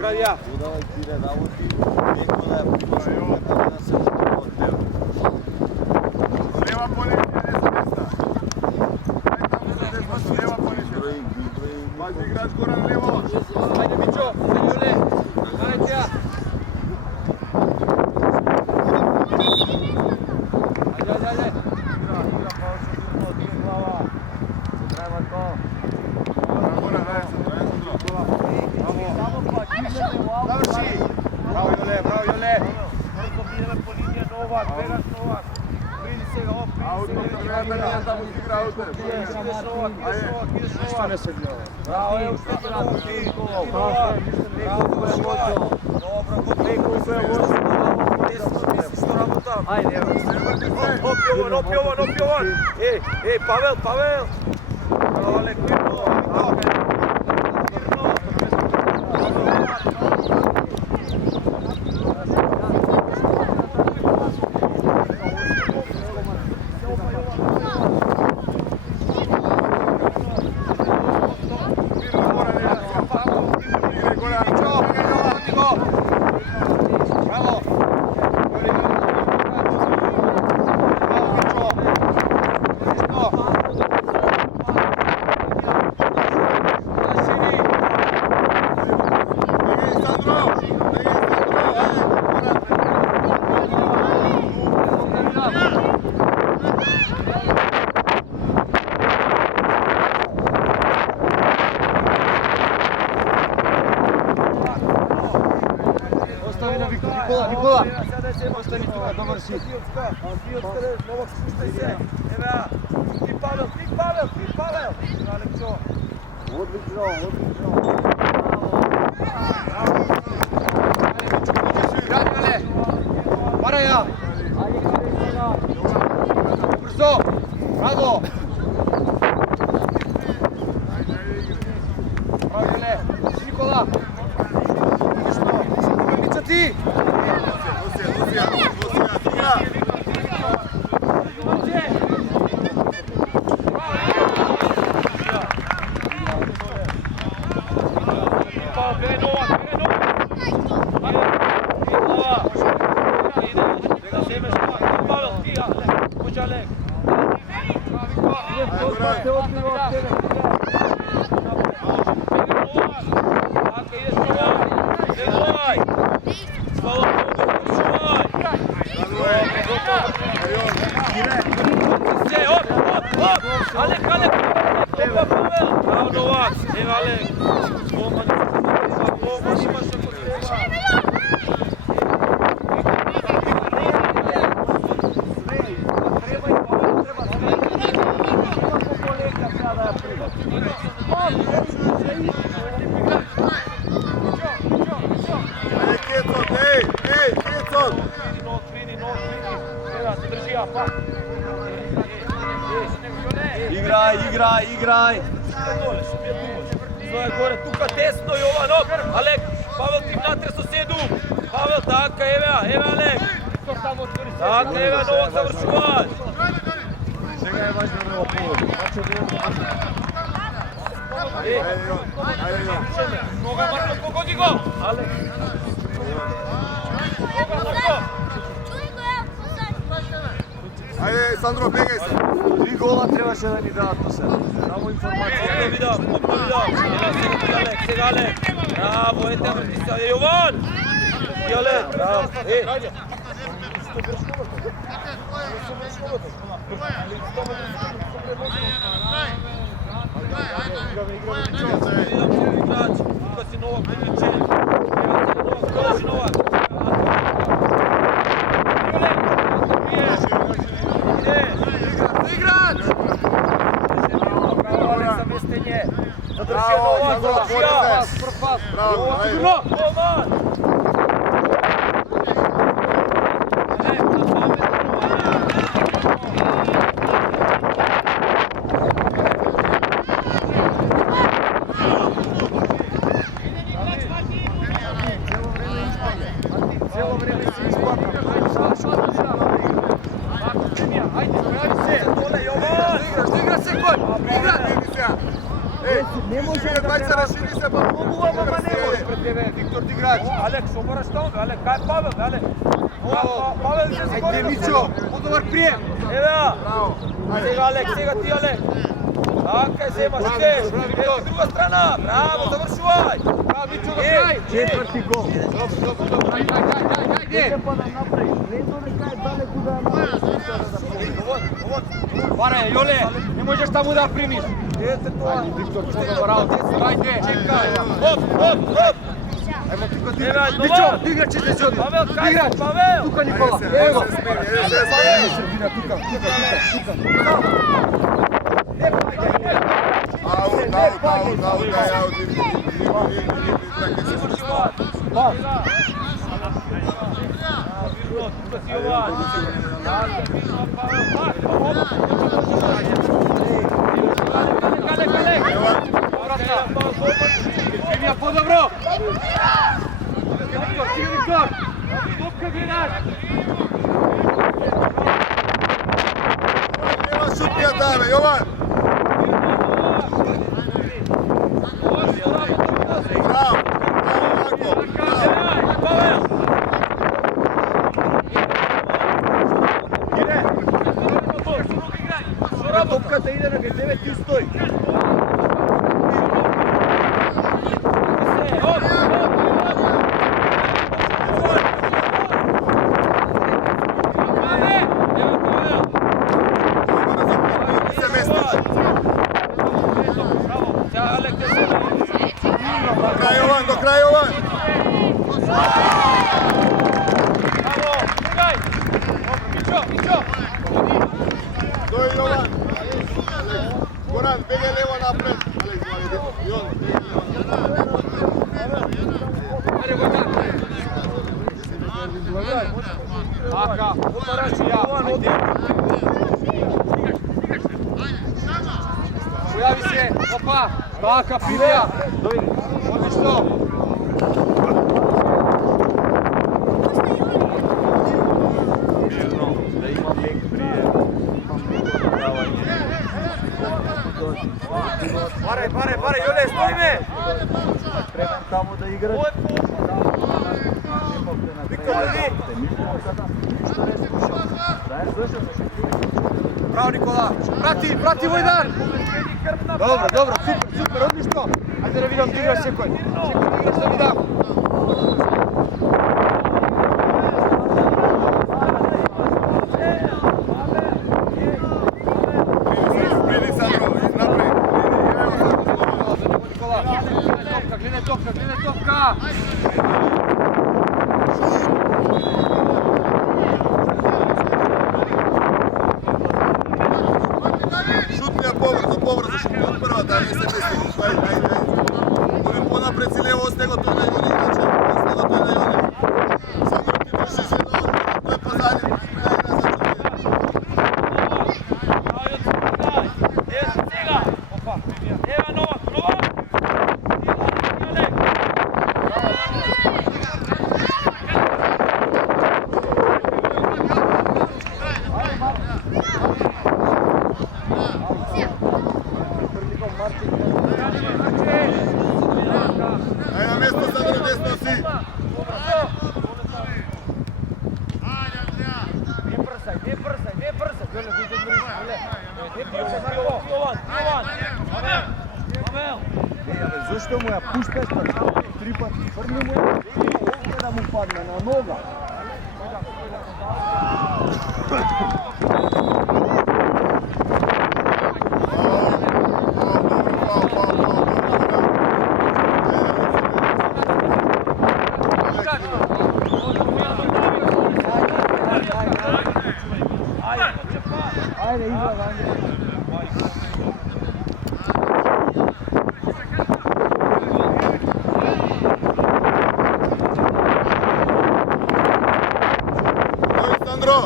Градија. Удавај тире работи, некој да ја припоши така да се од лево. Лева полиција, не се деста. Лева полиција. Пази играч Горан лево. Ајде Мичо, Јоле. Ајде ја. Ајде. Игра паушо од две глава. Се треба то. Горан, Заврши. Браво Јоле. Брзо бидеме по линија Новак, Бераш Новак. Приди сега, таму игра ауте. Идеш Новак. Ништо не се гледа. Браво, уште ти работи. Браво, добро, Некој се е лошо. Што работа? Ајде, ево. Опи овон. Еј, Павел. Браво, леко. Никола. Остани тука, добар си. Новак, спуштај се. Еве, ти Павел. Алеко. Одлично. Градиле. Бараја. Брзо. Браво. Градиле. Никола. Мица ти. Лусија, игра. Играј. Стоја горе, тука десно Јованов. Алек, Павел ти внатре со седу. Павел, така, еве Алек. Така, еве Новак завршуваш. Сега е важно ново поле. Нога Марко, погоди го. Алек. Ајде, Сандро, бегај се. 3 гола требаше да ни дадат до сега. Само информација. Сега Алек. Браво, ете, врти се. Јован! Алек, браво. Тука си Новак приклучен. Новак. Не може да се расшири се, па многу, ама не може пред тебе, Виктор. четврти играч. Алек, што мораш таму, Алек, кај е Павел, Алек? Павел се си Ајде Мичо, подобар прием. Еве, сега Алек, сега ти Алек. Така е, земаш, идеш, идеш друга страна, браво, завршувај. Браво Мичо, до крај. Четврти гол. Добро, ајде. Баре, Јоле, не можеш таму да примиш. Ете тоа. Виктор, подобар работа. Ајде, чекај. Оп. Ајмо тука ти. Еве, Мичо, Новак. ти играч се од. Павел, кај си, Павел? Тука Никола. Ево. Тука. Вимија подобро. Виктор. Топка гледаш. Нема шутија даве, Јован. Браво. Топката иде на тебе, ти стои. До крај, Јован. Дој Јован. Горан, бегај лево напред. Така, појави се, опа, така, Пилија, одлично. Да има бек прие. Баре, Јоле, стои ме! Требам таму да играш. Браво, Никола. Прати Војдар. Добро, супер, одлично. Ајде да видам да играш секој. Секој да играш да видам. Приди Сандро, напред. Никола, гледај топка. Шутија побрзо, шутија од прва, да не се мести. Ајде. Оди понапред си лево, остего тој на Јони, иначе. Остего тој на Јони. Сандро, ти држиш едно, тој позади. Дај назад. Ева Новак. Ајде на место, Сандро, десно си. Не брзај. Павел. Зашто му ја пушташ така 3 пати? Фрли му ја овде да му падне на нога. Ајде, игра, Сандро,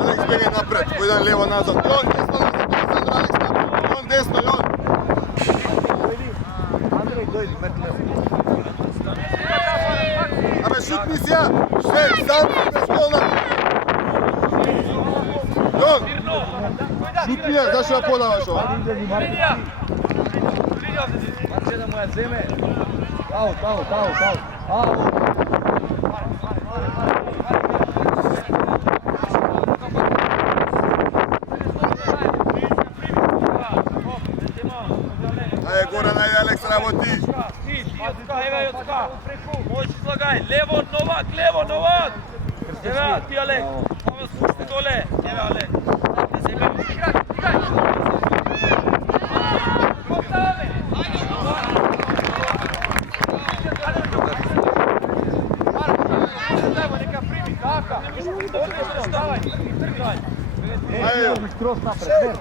Алекс бегај напред, појдан лево назад. Јон, десно назад, Сандро, Алекс напред. Јон, десно, Јон. Андреј, дојди, метле. Абе, шут мисија. Сам, без гола. Јон, шут мија, зашо ја подаваш ова? Ајде, излези, Марко. Марче да му ја земе. Аут. Можеш излагај, лево Новак! Ева, ти Алек, Павел спусти доле, ева Алек. Да се бе, играј! Поставаме! Нека прими, така! Ставај, тргај! Ајде, крос напред.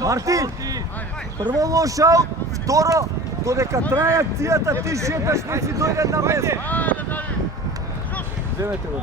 Мартин, прво лош аут, второ, додека трае акцијата, ти шеташ, не си дојде на место. Земете го.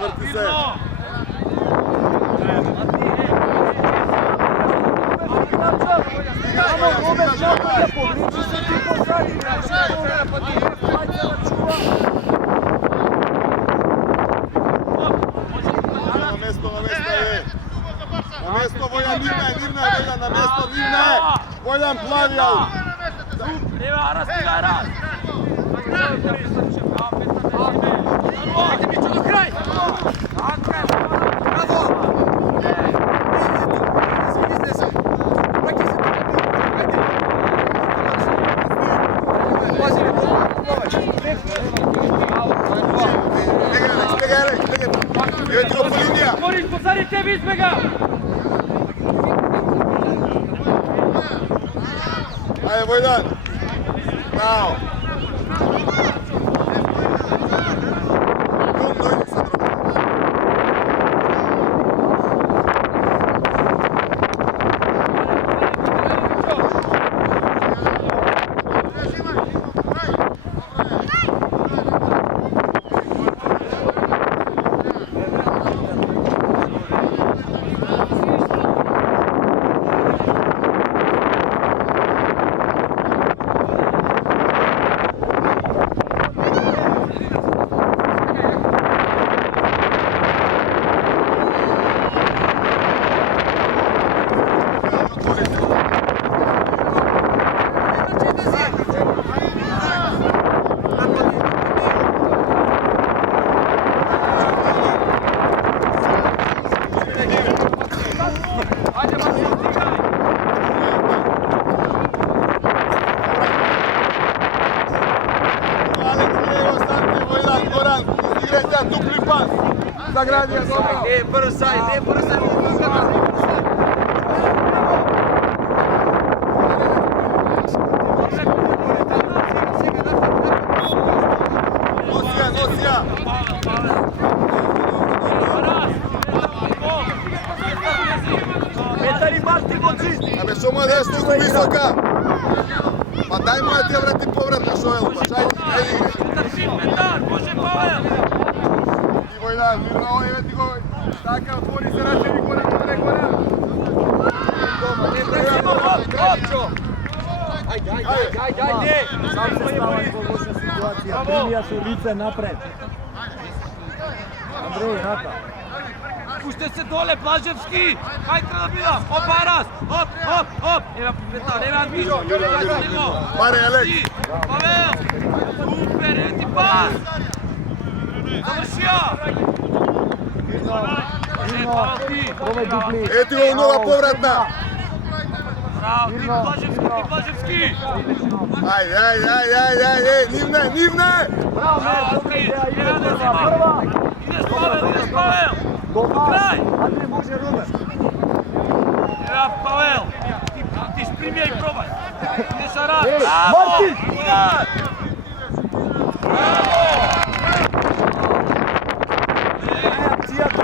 Vrti se. Na mesto Vojan Nirne, na mesto Nirne. Vojan Plavija. Evo, Aras, stiga Aras. Ajde, Mićo, do kraj. Bravo. Izvini se. Neki se. Ajde. Pazi, Evo ti go po linija. Moris, posadi tebi izbjega. Ajde, Vojdan. Bravo. Dupli pas. Zagradio dobro. Ne, brzo, ne, brzo. Петар и Марти го чисти. Абе, шо му дадеш туку висока? Па дај му да ти ја врати повратна Шоел, па ајде игре. Петар, може Павел! Ти Војдан, мирно овој вети го. Така, отвори се раче ви горе, горе. Ајде! Сам се става во лоша ситуација. Тринија со лице напред. Андреј, рака. Пуште се доле, Блажевски! Хај треба да бидам! Оп, Арас! Оп! Ева Петар, ева Андијо! Паре, Алекс! Павел! Супер, ева ти пас! Завршија! Павел ти! Овој дупли. Ети го нова повратна! Браво, ти Блажевски! Ајде, нивне! Браво, Андреј, добре, иде прва. Идеш Павел! Дома. Крај! Андреј може Румен. Ева Павел! Ти шпримија и пробај! Идеш Арас! Ей, Браво! Мартин! Удар! Браво! Акцијата.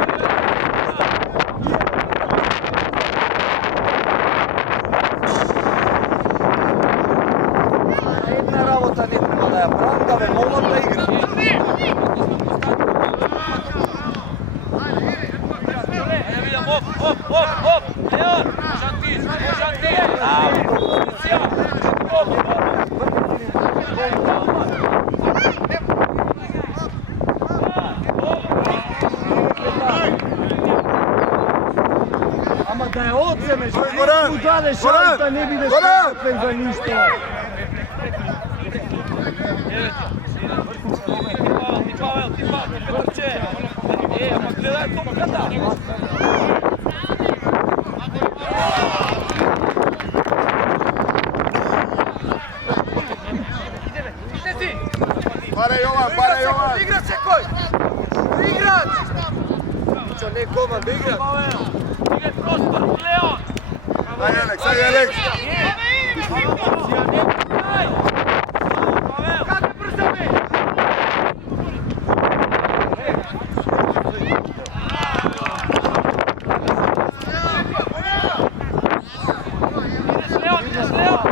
Една работа не треба да ја прави, да ве молам да игра. Оп! Леон! Жантис! Браво! Позиција! Ама да ја одземеш, да Горан! му дадеш Горан! шанса, не бидеш Горан! престапен за ништо. Ти Павел, Петрче! Ама гледај топката! Паре Јован! Игра секој! Играч! Чо не команд да игра? Павел! Иде простор! Леон! Ајде, Алекс! Павел! Како брзаме? Идеш Леон!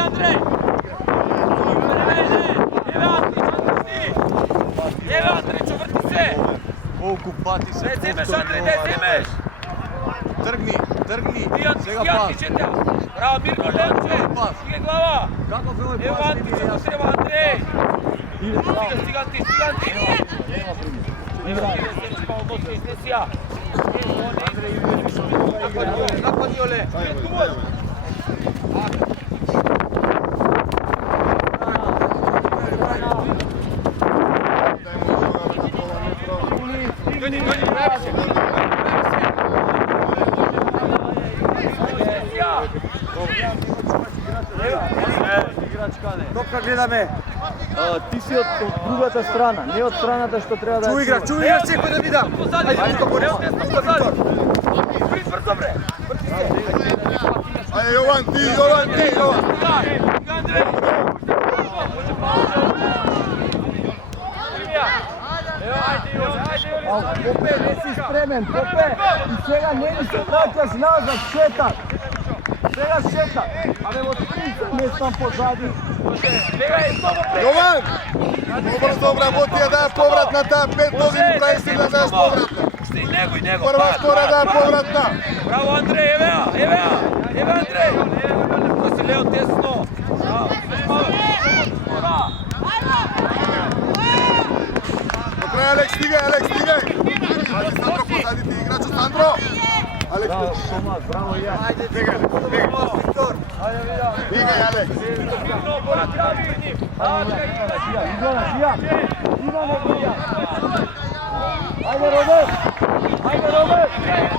Андрей! Еве Андрей, врти се! Колку пати се Не земеш, Андрей, не земеш! Тргни, Стијан ти чете! Браво, мирно, Леонче! Стиге глава! Како се овој Ево пас Андрей, што треба, Андрей! Стиган ти! Стига, Нападни Оле! Топка гледаме. Ти си од другата страна, не од страната што треба да Чу игра секој да видам. Ајде, тука Борис, тука Виктор. добре! Ајде, Јован, ти! Андрей! Попе, не си спремен, Попе! И сега не ми се враќаш назад, шетак! Сега шетак! Абе, во 30 не сам позади. Јован! Побрзо обработија да е повратна таа 5 години прави си да дадеш повратна. И него! Прва, втора да е повратна. Браво, Андрей, еве Андрей! Да си Леон тесно! Браво! До крај, Алекс, стигај! Ајде, Сандро, позади ти играчот, Сандро! Алекс, Браво, Томас, браво и јас. Ајде, Виктор. Ајде, видам. стигај, Алекс. Ajde, Robert!